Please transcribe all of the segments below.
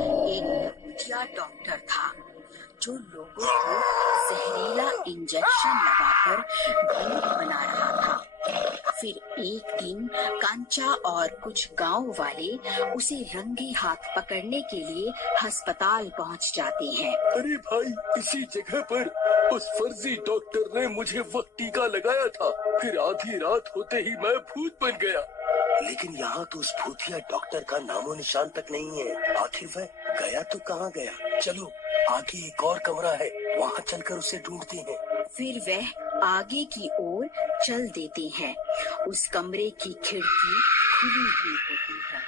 एक भूतिया डॉक्टर था जो लोगों को जहरीला इंजेक्शन लगाकर भूत बना रहा था। फिर एक दिन कांचा और कुछ गांव वाले उसे रंगे हाथ पकड़ने के लिए अस्पताल पहुंच जाते हैं। अरे भाई, इसी जगह पर उस फर्जी डॉक्टर ने मुझे वक्त टीका लगाया था, फिर आधी रात होते ही मैं भूत बन गया। लेकिन यहाँ तो उस भूतिया डॉक्टर का नामो निशान तक नहीं है। आखिर वह गया तो कहाँ गया? चलो आगे एक और कमरा है, वहाँ चलकर उसे ढूंढते हैं। फिर वह आगे की ओर चल देते हैं। उस कमरे की खिड़की खुली हुई होती है।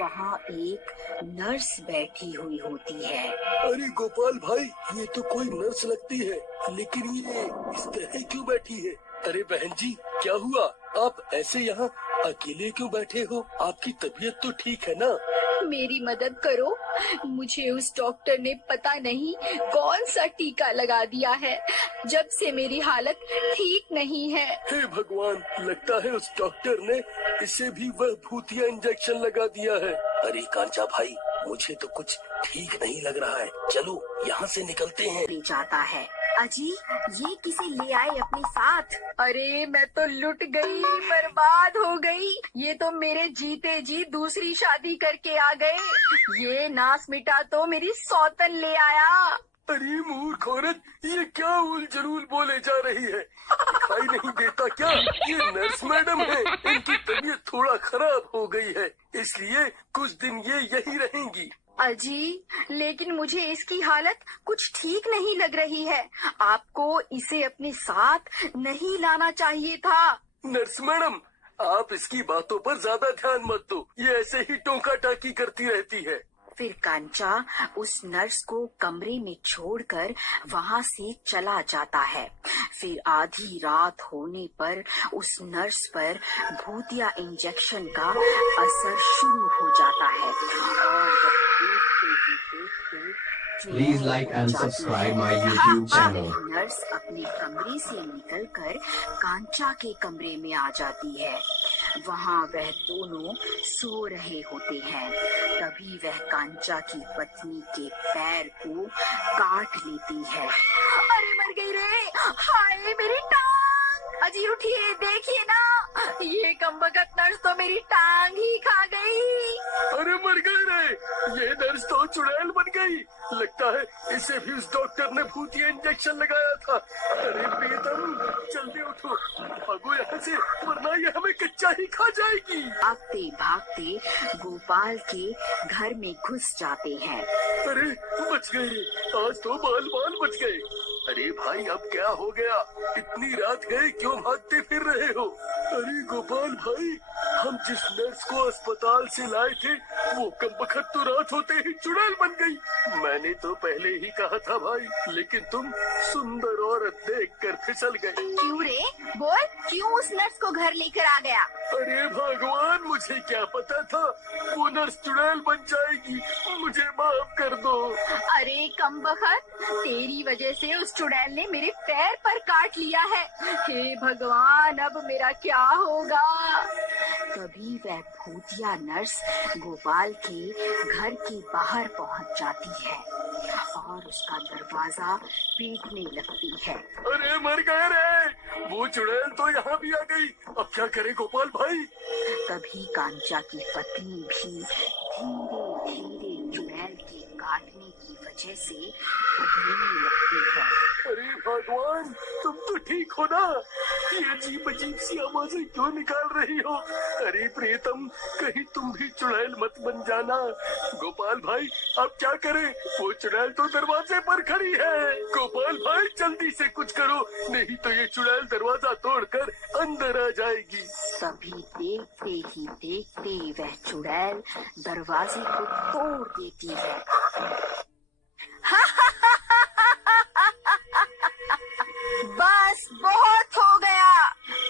वहाँ एक नर्स बैठी हुई होती है। अरे गोपाल भाई, ये तो कोई नर्स लगती है, लेकिन ये इस तरह क्यों बैठी है? अरे बहन जी, क्या हुआ? आप ऐसे यहाँ अकेले क्यों बैठे हो? आपकी तबीयत तो ठीक है ना? मेरी मदद करो, मुझे उस डॉक्टर ने पता नहीं कौन सा टीका लगा दिया है। जब से मेरी हालत ठीक नहीं है। हे भगवान, लगता है उस डॉक्टर ने इसे भी वह भूतिया इंजेक्शन लगा दिया है। अरे कांचा भाई, मुझे तो कुछ ठीक नहीं लग रहा है, चलो यहाँ से निकलते हैं। ले जाता है। अजी, ये किसे ले आए अपने साथ? अरे मैं तो लुट गई, बर्बाद हो गई। ये तो मेरे जीते जी दूसरी शादी करके आ गए। ये नास मिटा तो मेरी सौतन ले आया। अरे मूर्ख औरत, ये क्या उल जलूल बोले जा रही है? दिखाई नहीं देता क्या? ये नर्स मैडम है, इनकी तबीयत थोड़ा खराब हो गई है, इसलिए कुछ दिन ये यही रहेंगी। अजी, लेकिन मुझे इसकी हालत कुछ ठीक नहीं लग रही है। आपको इसे अपने साथ नहीं लाना चाहिए था। नर्स मैडम, आप इसकी बातों पर ज्यादा ध्यान मत दो, ये ऐसे ही टोका टाकी करती रहती है। फिर कांचा उस नर्स को कमरे में छोड़कर वहाँ से चला जाता है। फिर आधी रात होने पर उस नर्स पर भूतिया इंजेक्शन का असर शुरू हो जाता है और Please like and subscribe my YouTube channel. Nurse अपने कमरे से निकलकर कांचा के कमरे में आ जाती है। वहाँ वह दोनों सो रहे होते हैं। तभी वह कांचा की पत्नी के पैर को काट लेती है। अरे मर गई रे! हाय मेरी टांग! अजी उठिए, देखिए ना, ये कमबख्त नर्स तो मेरी टांग ही खा गई। अरे मर गए रे! ये नर्स तो चुड़ैल बन गई। लगता है इसे भी उस डॉक्टर ने भूतिया इंजेक्शन लगाया था। अरे प्रीतम, जल्दी उठो, भागो यहाँ से, वरना ये हमें कच्चा ही खा जाएगी। भागते भागते गोपाल के घर में घुस जाते हैं। अरे बच गए, आज तो बाल बाल बच गए। अरे भाई, अब क्या हो गया? इतनी रात गए, क्यों भागते फिर रहे हो? अरे गोपाल भाई, हम जिस नर्स को अस्पताल से लाए थे, वो कमबख्त तो रात होते ही चुड़ैल बन गई। मैंने तो पहले ही कहा था भाई, लेकिन तुम सुंदर औरत देखकर फिसल गए। क्यों रे? बोल, क्यों उस नर्स को घर लेकर आ गया? अरे भगवान, मुझे क्या पता था वो नर्स चुड़ैल बन जाएगी। मुझे माफ कर दो। अरे कमबख्त, तेरी वजह से उस चुड़ैल ने मेरे पैर पर काट लिया है। हे भगवान, अब मेरा क्या होगा? तभी वह भूतिया नर्स गोपाल के घर के बाहर पहुंच जाती है और उसका दरवाजा पीटने लगती है। अरे मर गए रे! वो चुड़ैल तो यहाँ भी आ गई। अब क्या करे गोपाल भाई? तभी कांचा की पत्नी भी धीरे धीरे चुड़ैल के काटने की वजह से बदलने लगती है। अरे भगवान, तुम तो ठीक हो ना? ये अजीब अजीब सी आवाजें क्यों निकाल रही हो? अरे प्रीतम, कहीं तुम भी चुड़ैल मत बन जाना। गोपाल भाई, अब क्या करें? वो चुड़ैल तो दरवाजे पर खड़ी है। गोपाल भाई, जल्दी से कुछ करो, नहीं तो ये चुड़ैल दरवाजा तोड़कर अंदर आ जाएगी। तभी देखते ही देखते वह चुड़ैल दरवाजे को तोड़ देती है। बस बहुत हो गया,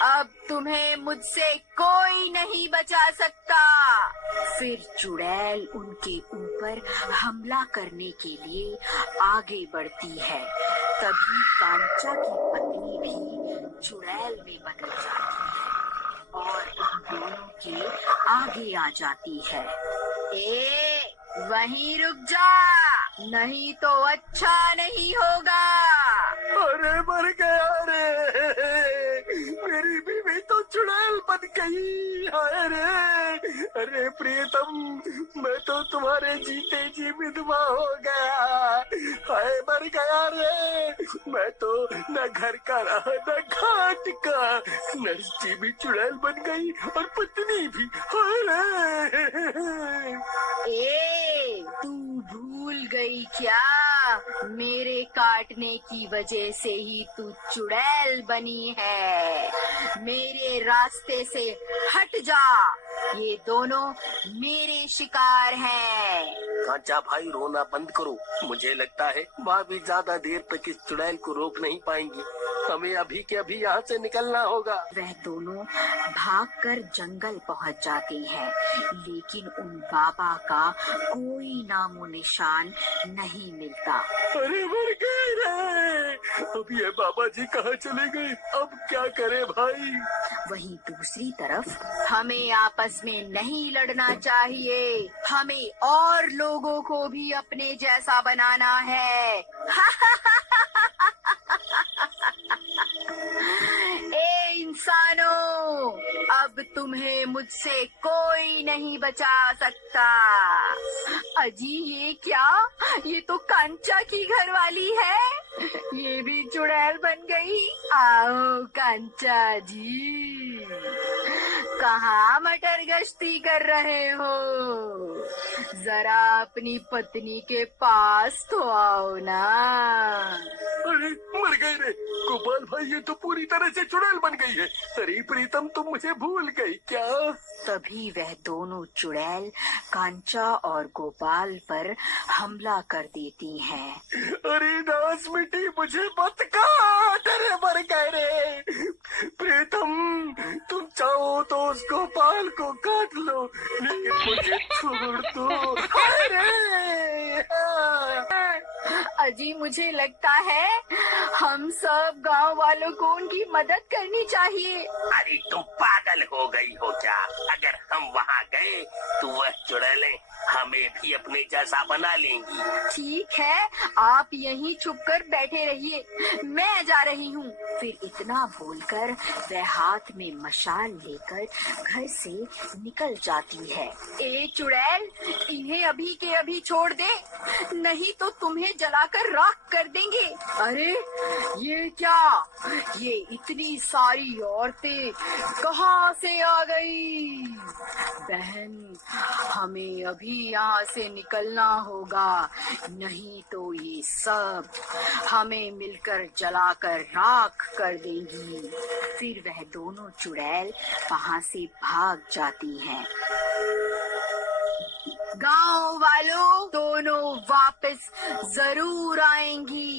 अब तुम्हें मुझसे कोई नहीं बचा सकता। फिर चुड़ैल उनके ऊपर हमला करने के लिए आगे बढ़ती है। तभी कांचा की पत्नी भी चुड़ैल में बदल जाती है और उन दोनों के आगे आ जाती है। वहीं रुक जा, नहीं तो अच्छा नहीं होगा। अरे मर गया रे, मेरी बीवी तो चुड़ैल बन गई। हाय रे, अरे प्रियतम, मैं तो तुम्हारे जीते जी विधवा हो गया। हाय मर गया रे, मैं तो न घर का रहा न घाट का। नर्स जी भी चुड़ैल बन गई और पत्नी भी। हाय रे। ए, तू भूल गई क्या? मेरे काटने की वजह से ही तू चुड़ैल बनी है। मेरे रास्ते से हट जा, ये दोनों मेरे शिकार हैं। कांचा भाई, रोना बंद करो। मुझे लगता है भाभी ज्यादा देर तक इस चुड़ैल को रोक नहीं पाएंगी। हमें अभी के अभी यहाँ से निकलना होगा। वह दोनों भागकर जंगल पहुंच जाते हैं, लेकिन उन बाबा का कोई नामो निशान नहीं मिलता। अरे मर गए रे, अब ये बाबा जी कहाँ चले गए? अब क्या करे भाई? वहीं दूसरी तरफ हमें आपस में नहीं लड़ना चाहिए, हमें और लोगों को भी अपने जैसा बनाना है। ए इंसानों, अब तुम्हें मुझसे कोई नहीं बचा सकता। अजी ये क्या? ये तो कांचा की घरवाली है, ये भी चुड़ैल बन गई। आओ कांचा जी, कहाँ मटर गश्ती कर रहे हो? जरा अपनी पत्नी के पास तो आओ ना। अरे मर गए रे गोपाल भाई, ये तो पूरी तरह से चुड़ैल बन गई है। अरे प्रीतम, तुम मुझे भूल गई क्या? तभी वह दोनों चुड़ैल कांचा और गोपाल पर हमला कर देती हैं। अरे नास मिटी, मुझे मत काट। अरे मर गए रे प्रीतम, तुम चाहो तो उस गोपाल को काट लो, लेकिन मुझे छोड़ दो। अरे अजी मुझे लगता है हम सब गांव वालों को उनकी मदद करनी चाहिए। अरे तुम पागल हो गई हो क्या? अगर हम वहाँ गए तो वह चुड़ैलें हमें भी अपने जैसा बना लेंगी। ठीक है, आप यहीं छुपकर बैठे रहिए, मैं जा रही हूँ। फिर इतना बोलकर वह हाथ में मशाल लेकर घर से निकल जाती है। ए चुड़ैल, इन्हें अभी के अभी छोड़ दे, नहीं तो तुम्हें जलाकर राख कर देंगे। अरे ये क्या? ये इतनी सारी औरतें कहाँ से आ गई? बहन, हमें अभी यहाँ से निकलना होगा, नहीं तो ये सब हमें मिलकर जलाकर राख कर देंगी। फिर वह दोनों चुड़ैल वहाँ से भाग जाती हैं। गांव वालों, दोनों वापस जरूर आएंगी।